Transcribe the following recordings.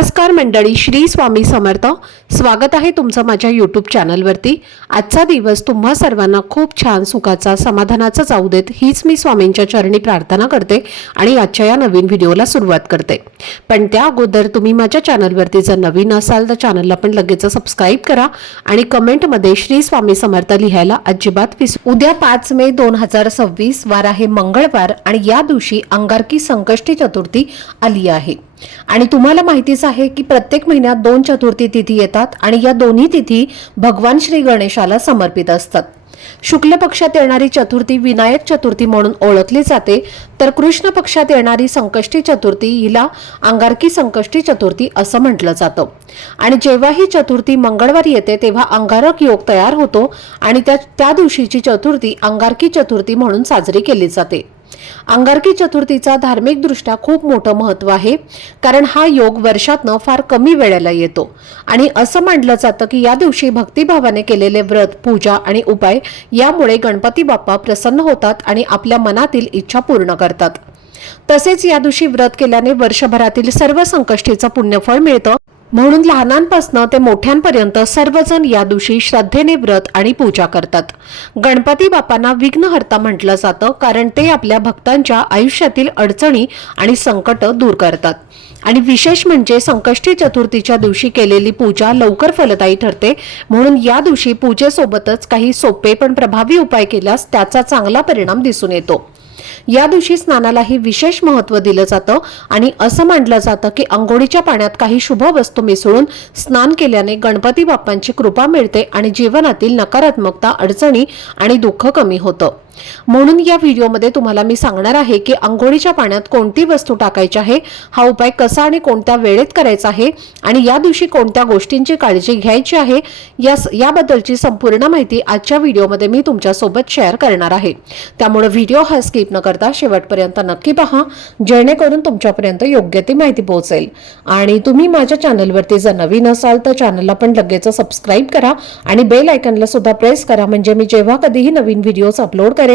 नमस्कार मंडळी, श्री स्वामी समर्थ. स्वागत आहे तुमचं माझ्या यूट्यूब चॅनलवरती. आजचा दिवस तुम्हा सर्वांना खूप छान सुखाचा समाधानाचा जाऊ देत हीच मी स्वामींच्या चरणी प्रार्थना करते आणि आजच्या या नवीन व्हिडिओला सुरुवात करते. पण त्या अगोदर तुम्ही माझ्या चॅनलवरती जर नवीन असाल तर चॅनलला पण लगेच सबस्क्राईब करा आणि कमेंटमध्ये श्री स्वामी समर्थ लिहायला अजिबात विसरू. उद्या 5 मे 2026 वार आहे मंगळवार आणि या दिवशी अंगारकी संकष्टी चतुर्थी आली आहे. आणि तुम्हाला माहितीच आहे की प्रत्येक महिन्यात 2 चतुर्थी तिथी येतात आणि या दोन्ही तिथी भगवान श्री गणेशाला समर्पित असतात. शुक्ल पक्षात येणारी चतुर्थी विनायक चतुर्थी म्हणून ओळखली जाते, तर कृष्ण पक्षात येणारी संकष्टी चतुर्थी हिला अंगारकी संकष्टी चतुर्थी असं म्हटलं जातं. आणि जेव्हा ही चतुर्थी मंगळवारी येते तेव्हा अंगारक योग तयार होतो आणि त्या दिवशीची चतुर्थी अंगारकी चतुर्थी म्हणून साजरी केली जाते. अंगारकी चतुर्थीचा धार्मिक दृष्ट्या खूप मोठं महत्त्व आहे, कारण हा योग वर्षातनं फार कमी वेळेला येतो आणि असं मानलं जातं की या दिवशी भक्तिभावाने केलेले व्रत, पूजा आणि उपाय यामुळे गणपती बाप्पा प्रसन्न होतात आणि आपल्या मनातील इच्छा पूर्ण करतात. तसेच या दिवशी व्रत केल्याने वर्षभरातील सर्व संकष्टीचं पुण्यफळ मिळतं. म्हणून लहानांपासून ते मोठ्यांपर्यंत सर्वजण या दिवशी श्रद्धेने व्रत आणि पूजा करतात. गणपती बाप्पांना विघ्नहर्ता म्हटलं जातं, कारण ते आपल्या भक्तांच्या आयुष्यातील अडचणी आणि संकट दूर करतात. आणि विशेष म्हणजे संकष्टी चतुर्थीच्या दिवशी केलेली पूजा लवकर फलदायी ठरते. म्हणून या दिवशी पूजेसोबतच काही सोपे पण प्रभावी उपाय केल्यास त्याचा चांगला परिणाम दिसून येतो. या दिवशी स्नानालाही विशेष महत्त्व दिलं जातं आणि असं मानलं जातं की अंघोळीच्या पाण्यात काही शुभ वस्तू मिसळून स्नान केल्याने गणपती बाप्पांची कृपा मिळते आणि जीवनातील नकारात्मकता, अडचणी आणि दुःख कमी होतं. म्हणून या व्हिडिओमध्ये तुम्हाला मी सांगणार आहे की अंघोळीच्या पाण्यात कोणती वस्तू टाकायची आहे, हा उपाय कसा आणि कोणत्या वेळेत करायचा आहे आणि या दिवशी कोणत्या गोष्टींची काळजी घ्यायची आहे याबद्दलची संपूर्ण माहिती आजच्या व्हिडिओमध्ये मी तुमच्यासोबत शेअर करणार आहे. त्यामुळे व्हिडिओ हा स्किप न करता शेवटपर्यंत नक्की पहा, जेणेकरून तुमच्यापर्यंत योग्य ती माहिती पोहोचेल. आणि तुम्ही माझ्या चॅनलवरती जर नवीन असाल तर चॅनलला पण लगेच सबस्क्राईब करा आणि बेल आयकॉनला सुद्धा प्रेस करा, म्हणजे मी जेव्हा कधीही नवीन व्हिडिओज अपलोड करेन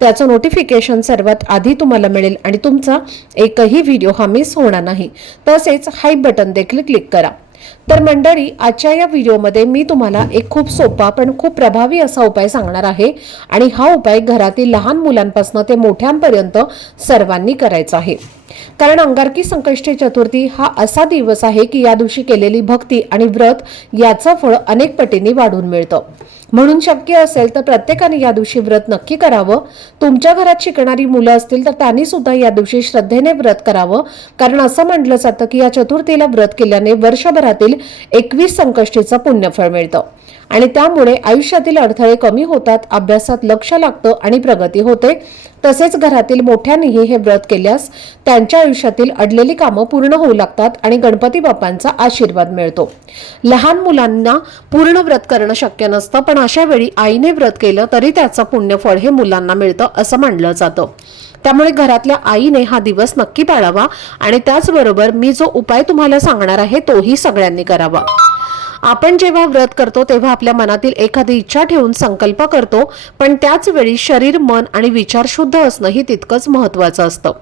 त्याचं नोटिफिकेशन सर्वात आधी तुम्हाला मिळेल आणि तुमचा एकही व्हिडिओ हा मिस होणार नाही. तसेच हाय बटन देखील क्लिक करा. तर मंडळी, आजच्या या व्हिडिओमध्ये मी तुम्हाला एक खूप सोपा पण खूप प्रभावी असा उपाय सांगणार आहे आणि हा उपाय घरातील लहान मुलांपासून ते मोठ्यांपर्यंत सर्वांनी करायचा आहे. कारण अंगारकी संकष्टी चतुर्थी हा असा दिवस आहे की या दिवशी केलेली भक्ती आणि व्रत याचं फळ अनेक पटींनी वाढून मिळतं. म्हणून शक्य असेल तर प्रत्येकाने या दिवशी व्रत नक्की करावं. तुमच्या घरात शिकणारी मुलं असतील तर त्यांनी सुद्धा या दिवशी श्रद्धेने व्रत करावं, कारण असं म्हटलं जातं की या चतुर्थीला व्रत केल्याने वर्षभरातील 21 संकष्टीचं पुण्यफळ मिळतं आणि त्यामुळे आयुष्यातील अडथळे कमी होतात, अभ्यासात लक्ष लागतं आणि प्रगती होते. तसेच घरातील मोठ्यांनीही हे व्रत केल्यास त्यांच्या आयुष्यातील अडलेली कामं पूर्ण होऊ लागतात आणि गणपती बाप्पांचा आशीर्वाद मिळतो. लहान मुलांना पूर्ण व्रत करणं शक्य नसतं, पण अशा वेळी आईने व्रत केलं तरी त्याचं पुण्यफळ हे मुलांना मिळतं असं मानलं जातं. त्यामुळे घरातल्या आईने हा दिवस नक्की पाळावा आणि त्याचबरोबर मी जो उपाय तुम्हाला सांगणार आहे तोही सगळ्यांनी करावा. आपण जेव्हा व्रत करतो तेव्हा आपल्या मनातील एखादी इच्छा ठेवून संकल्प करतो, पण त्याच वेळी शरीर, मन आणि विचार शुद्ध असणंही तितकंच महत्त्वाचं असतं.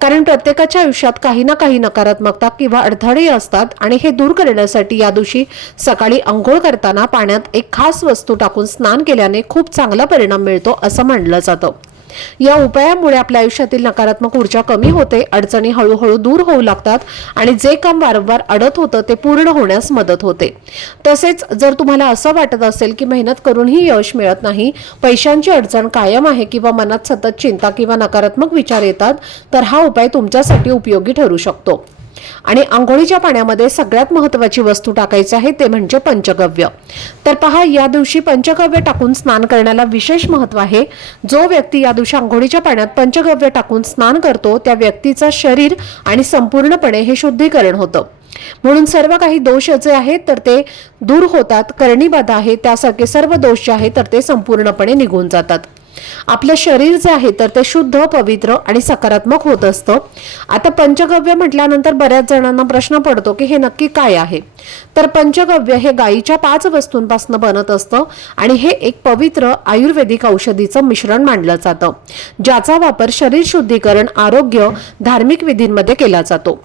कारण प्रत्येकाच्या आयुष्यात काही ना काही नकारात्मकता किंवा अडथळे असतात आणि हे दूर करण्यासाठी या दिवशी सकाळी अंघोळ करताना पाण्यात एक खास वस्तू टाकून स्नान केल्याने खूप चांगला परिणाम मिळतो असं मानलं जातं. या उपायामुळे आपल्या आयुष्यातील नकारात्मक ऊर्जा कमी होते, अडचणी हळूहळू दूर होऊ लागतात आणि जे काम वारंवार अडत होतं ते पूर्ण होण्यास मदत होते. तसेच जर तुम्हाला असं वाटत असेल की मेहनत करूनही यश मिळत नाही, पैशांची अडचण कायम आहे किंवा मनात सतत चिंता किंवा नकारात्मक विचार येतात, तर हा उपाय तुमच्यासाठी उपयोगी ठरू शकतो. आणि अंघोळीच्या पाण्यामध्ये सगळ्यात महत्त्वाची वस्तू टाकायची आहे ते म्हणजे पंचगव्य. तर पहा, या दिवशी पंचगव्य टाकून स्नान करण्याला विशेष महत्त्व आहे. जो व्यक्ती या दिवशी अंघोळीच्या पाण्यात पंचगव्य टाकून स्नान करतो त्या व्यक्तीचं शरीर आणि संपूर्णपणे हे शुद्धीकरण होतं. म्हणून सर्व काही दोष जे आहेत तर ते दूर होतात, करणीबाधा आहे त्यासारखे सर्व दोष जे आहेत तर ते संपूर्णपणे निघून जातात. आपले शरीर जे आहे तर ते शुद्ध, पवित्र आणि सकारात्मक होत असतं. आता पंचगव्य म्हटल्यानंतर बऱ्याच जणांना प्रश्न पडतो की हे नक्की काय आहे. तर पंचगव्य हे गायीच्या 5 वस्तूंपासून बनत असतं आणि हे एक पवित्र आयुर्वेदिक औषधीचं मिश्रण मानलं जातं, ज्याचा वापर शरीर शुद्धीकरण, आरोग्य, धार्मिक विधींमध्ये केला जातो.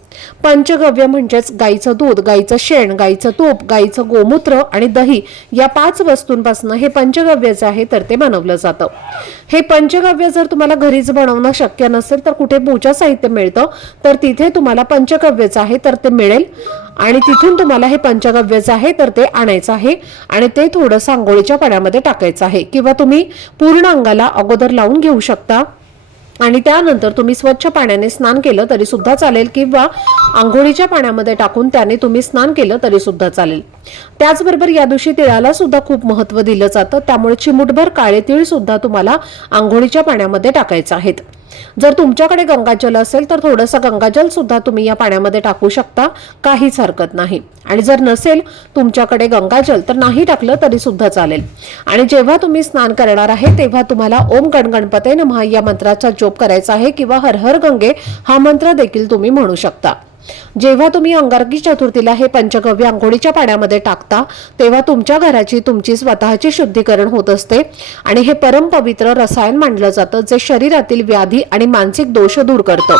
पंचगव्य म्हणजेच गाईचं दूध, गाईचं शेण, गाईचं तूप, गाईचं गोमूत्र आणि दही या 5 वस्तूंपासून हे पंचगव्य जे आहे तर ते बनवलं जातं. हे पंचगव्य जर तुम्हाला घरीच बनवणं शक्य नसेल तर कुठे पूजा साहित्य मिळतं तर तिथे तुम्हाला पंचगव्यचं आहे तर ते मिळेल आणि तिथून तुम्हाला हे पंचगव्यचं आहे तर ते आणायचं आहे आणि ते थोडंसं आंघोळीच्या पाण्यामध्ये टाकायचं आहे किंवा तुम्ही पूर्ण अंगाला अगोदर लावून घेऊ शकता आणि त्यानंतर तुम्ही स्वच्छ पाण्याने स्नान केलं तरी सुद्धा चालेल किंवा आंघोळीच्या पाण्यामध्ये टाकून त्याने तुम्ही स्नान केलं तरी सुद्धा चालेल. त्याचबरोबर या दिवशी तिळाला सुद्धा खूप महत्त्व दिलं जातं, त्यामुळे चिमूटभर काळे तीळ सुद्धा तुम्हाला आंघोळीच्या पाण्यामध्ये टाकायचं आहेत. जर तुमच्याकडे गंगाजल असेल तर थोडंसं गंगाजल सुद्धा तुम्ही या पाण्यामध्ये टाकू शकता, काहीच हरकत नाही. आणि जर नसेल तुमच्याकडे गंगाजल तर नाही टाकलं तरी सुद्धा चालेल. आणि जेव्हा तुम्ही स्नान करणार आहे तेव्हा तुम्हाला ओम गणगणपते नमः या मंत्राचा जप करायचा आहे किंवा हर हर गंगे हा मंत्र देखील तुम्ही म्हणू शकता. जेव्हा तुम्ही अंगारकी चतुर्थीला हे पंचगव्य आंघोळीच्या पाण्यामध्ये टाकता तेव्हा तुमच्या घराची तुमची स्वतःची शुद्धीकरण होत असते आणि हे परम पवित्र रसायन मानलं जातं जे शरीरातील व्याधी आणि मानसिक दोष दूर करतं.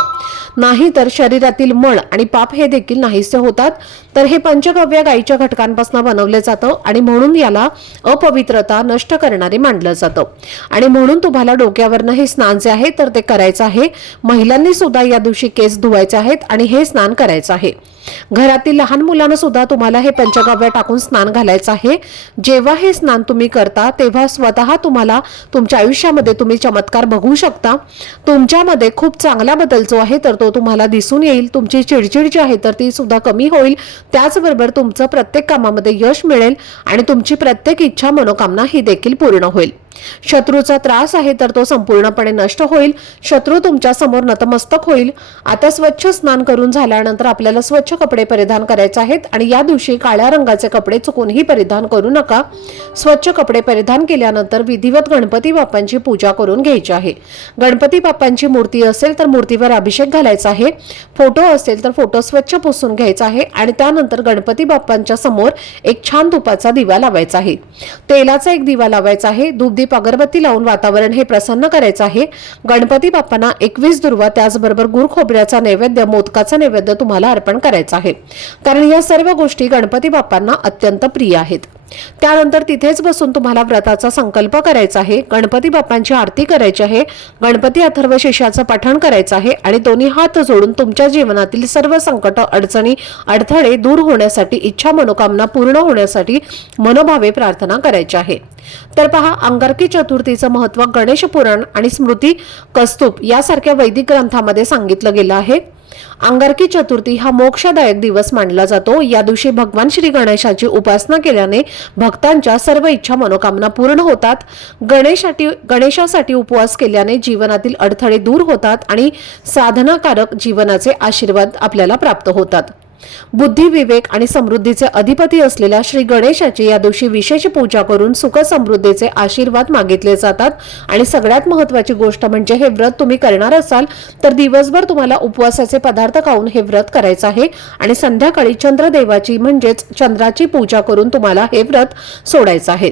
नाही तर शरीरातील मळ आणि पाप हे देखील नाहीसे होतात. तर हे पंचगव्य गाईच्या घटकांपासून बनवले जातं आणि म्हणून याला अपवित्रता नष्ट करणारे मानलं जातं आणि म्हणून तुम्हाला डोक्यावरनं हे स्नान जे आहे तर ते करायचं आहे. महिलांनी सुद्धा या दिवशी केस धुवायचे आहेत आणि हे स्नान करायचं आहे. घरातील लहान मुलांना सुद्धा तुम्हाला हे पंचगव्य टाकून स्नान घालायचं आहे. जेव्हा हे स्नान तुम्ही करता तेव्हा स्वतः तुम्हाला तुमच्या आयुष्यामध्ये तुम्ही चमत्कार बघू शकता. तुमच्यामध्ये खूप चांगला बदल जो आहे तर तो तुम्हाला दिसून येईल. तुमची चिडचिड जी आहे तर ती सुद्धा कमी होईल. त्याचबरोबर तुमचं प्रत्येक कामामध्ये यश मिळेल आणि तुमची प्रत्येक इच्छा मनोकामना ही देखील पूर्ण होईल. शत्रूचा त्रास आहे तर तो संपूर्णपणे नष्ट होईल. शत्रू तुमच्या समोर नतमस्तक होईल. आता स्वच्छ स्नान करून झाल्यानंतर आपल्याला स्वच्छ कपडे परिधान करायचे आहेत आणि या दिवशी काळ्या रंगाचे कपडे चुकूनही परिधान करू नका. स्वच्छ कपडे परिधान केल्यानंतर विधिवत गणपती बाप्पांची पूजा करून घ्यायची आहे. गणपती बाप्पांची मूर्ती असेल तर मूर्तीवर अभिषेक घालायचा आहे. फोटो असेल तर फोटो स्वच्छ पुसून घ्यायचा आहे आणि त्यानंतर गणपती बाप्पांच्या समोर एक छान तुपाचा दिवा लावायचा आहे. तेलाचा एक दिवा लावायचा आहे. धूपदीप अगरबत्ती लावून वातावरण हे प्रसन्न करायचं आहे. गणपती बाप्पांना 21 दुर्वा त्याचबरोबर गुळ खोबऱ्याचा नैवेद्य, मोदकाचा नैवेद्य तुम्हाला अर्पण करायचा आहे, कारण या सर्व गोष्टी गणपती बाप्पांना अत्यंत प्रिय आहेत. त्यानंतर तिथेच बसून तुम्हाला व्रताचा संकल्प करायचा आहे. गणपती बाप्पांची आरती करायची आहे. गणपती अथर्व शीर्षाचं पठण करायचं आहे आणि दोन्ही हात जोडून तुमच्या जीवनातील सर्व संकट, अडचणी, अडथळे दूर होण्यासाठी, इच्छा मनोकामना पूर्ण होण्यासाठी मनोभावे प्रार्थना करायची आहे. तर पहा, अंगारकी चतुर्थीचं महत्त्व गणेश पुराण आणि स्मृती कस्तूप यासारख्या वैदिक ग्रंथामध्ये सांगितलं गेलं आहे. अंगारकी चतुर्थी हा मोक्षदायक दिवस मानला जातो. या दिवशी भगवान श्री गणेशाची उपासना केल्याने भक्तांच्या सर्व इच्छा मनोकामना पूर्ण होतात. गणेशासाठी उपवास केल्याने जीवनातील अडथळे दूर होतात आणि साधनाकारक जीवनाचे आशीर्वाद आपल्याला प्राप्त होतात. बुद्धी, विवेक आणि समृद्धीचे अधिपती असलेल्या श्री गणेशाची या दिवशी विशेष पूजा करून सुख समृद्धीचे आशीर्वाद मागितले जातात. आणि सगळ्यात महत्त्वाची गोष्ट म्हणजे हे व्रत तुम्ही करणार असाल तर दिवसभर तुम्हाला उपवासाचे पदार्थ खाऊन हे व्रत करायचं आहे आणि संध्याकाळी चंद्रदेवाची म्हणजेच चंद्राची पूजा करून तुम्हाला हे व्रत सोडायचं आहे.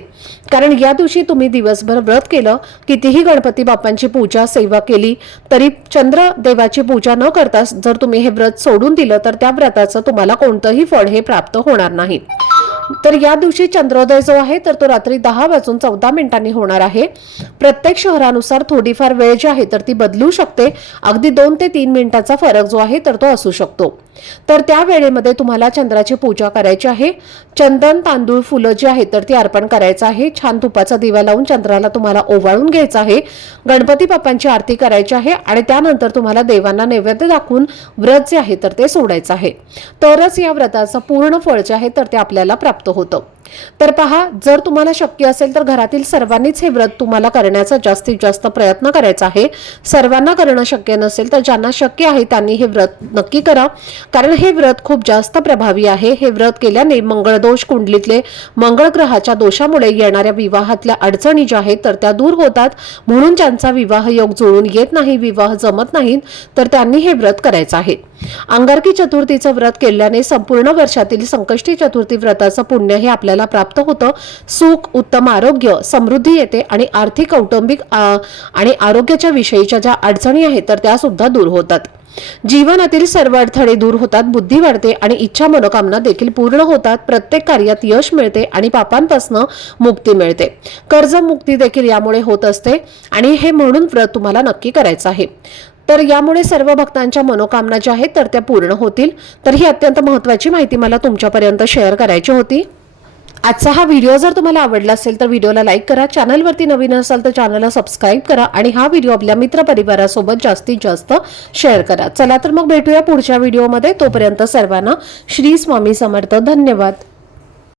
कारण या दिवशी तुम्ही दिवसभर व्रत केलं, कितीही गणपती बाप्पांची पूजा सेवा केली तरी चंद्रदेवाची पूजा न करता जर तुम्ही हे व्रत सोडून दिलं तर त्या व्रताचं तुम्हाला कोणतंही फळ हे प्राप्त होणार नाही. तर या दिवशी चंद्रोदय जो आहे तर तो रात्री 10:14 होणार आहे. प्रत्येक शहरानुसार थोडीफार वेळ जी आहे तर ती बदलू शकते. अगदी 2 ते 3 मिनिटाचा फरक जो आहे तर तो असू शकतो. तर त्या वेळेमध्ये तुम्हाला चंद्राची पूजा करायची आहे. चंदन, तांदूळ, फुलं जी आहेत तर ती अर्पण करायचं आहे. छान तुपाचा दिवा लावून चंद्राला तुम्हाला ओवाळून घ्यायचं आहे. गणपती बाप्पांची आरती करायची आहे आणि त्यानंतर तुम्हाला देवांना नैवेद्य दाखवून व्रत जे आहे तर ते सोडायचं आहे. तरच या व्रताचं पूर्ण फळ जे आहे तर ते आपल्याला प्राप्त होतं. तर पहा, जर तुम्हाला शक्य असेल तर घरातील सर्वांनीच हे व्रत तुम्हाला करण्याचा जास्तीत जास्त प्रयत्न करायचा आहे. सर्वांना करणं शक्य नसेल तर ज्यांना शक्य आहे त्यांनी हे व्रत नक्की करा, कारण हे व्रत खूप जास्त प्रभावी आहे. हे व्रत केल्याने मंगळ दोष, कुंडलीतले मंगळ ग्रहाच्या दोषामुळे येणाऱ्या विवाहातल्या अडचणी ज्या आहेत तर त्या दूर होतात. म्हणून ज्यांचा विवाह योग जुळून येत नाही, विवाह जमत नाहीत, तर त्यांनी हे व्रत करायचं आहे. अंगारकी चतुर्थीचं व्रत केल्याने संपूर्ण वर्षातील संकष्टी चतुर्थी व्रताचं पुण्य हे आपल्याला प्राप्त होतं. सुख, उत्तम आरोग्य, समृद्धी येते आणि आर्थिक, कौटुंबिक आणि आरोग्याच्या विषयीच्या ज्या अडचणी आहेत तर त्या सुद्धा दूर होतात. जीवनातील सर्व अडथळे दूर होतात, बुद्धी वाढते आणि इच्छा मनोकामना देखील पूर्ण होतात. प्रत्येक कार्यात यश मिळते आणि पापांपासून मुक्ती मिळते. कर्ज मुक्ती देखील यामुळे होत असते आणि हे म्हणून व्रत तुम्हाला नक्की करायचं आहे. तर यामुळे सर्व भक्तांच्या मनोकामना ज्या आहेत तर त्या पूर्ण होतील. तर ही अत्यंत महत्त्वाची माहिती मला तुमच्यापर्यंत शेअर करायची होती. आजचा हा व्हिडिओ जर तुम्हाला आवडला असेल तर व्हिडिओला लाईक करा, चॅनलवरती नवीन असाल तर चॅनलला सबस्क्राईब करा आणि हा व्हिडिओ आपल्या मित्रपरिवारासोबत जास्तीत जास्त शेअर करा. चला तर मग भेटूया पुढच्या व्हिडिओमध्ये. तोपर्यंत सर्वांना श्री स्वामी समर्थ. धन्यवाद.